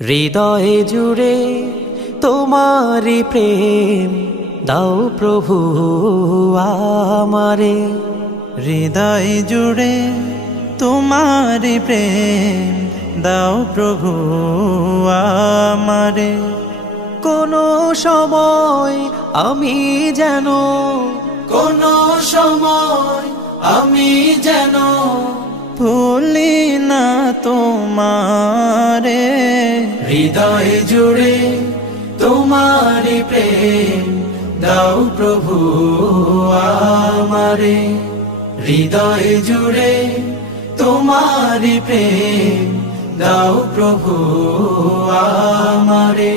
হৃদয়ে জুড়ে তোমারি প্রেম দাও প্রভু আমারে। হৃদয় জুড়ে তোমারি প্রেম দাও প্রভু আমারে। কোনো সময় আমি যেন ভুলি না তোমারে। হৃদয় জুড়ে তোমারি প্রেম দাও প্রভু আমারে। হৃদয় জুড়ে তোমারি প্রেম দাও প্রভু আমারে।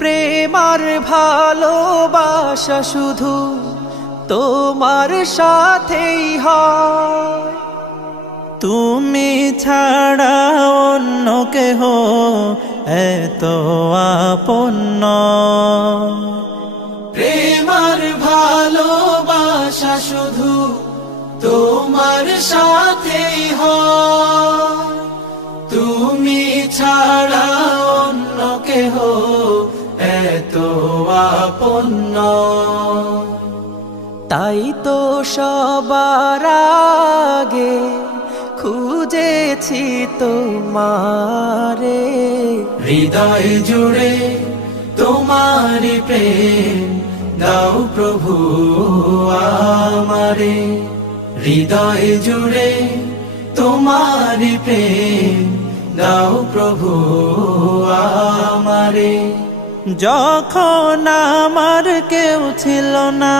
প্রেম আর ভালোবাসা শুধু তোমার সাথেই হয়, তুমি ছাড়া অন্য কেহ এত আপন নয়। প্রেম আর ভালোবাসা শুধু তোমার সাথেই হয়, তুমি ছাড়া অন্য কেহ এত আপন নয়। তাই তো সবার আগে খুঁজেছি তোমারে। হৃদয় জুড়ে তোমারি প্রেম দাও প্রভু আমারে। হৃদয় জুড়ে তোমারি প্রেম দাও প্রভু আমারে। যখন আমার কেউ ছিল না